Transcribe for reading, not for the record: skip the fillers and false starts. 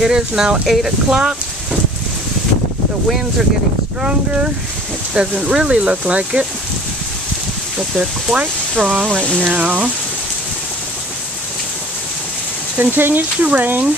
It is now 8 o'clock. The winds are getting stronger. It doesn't really look like it, but they're quite strong right now. Continues to rain.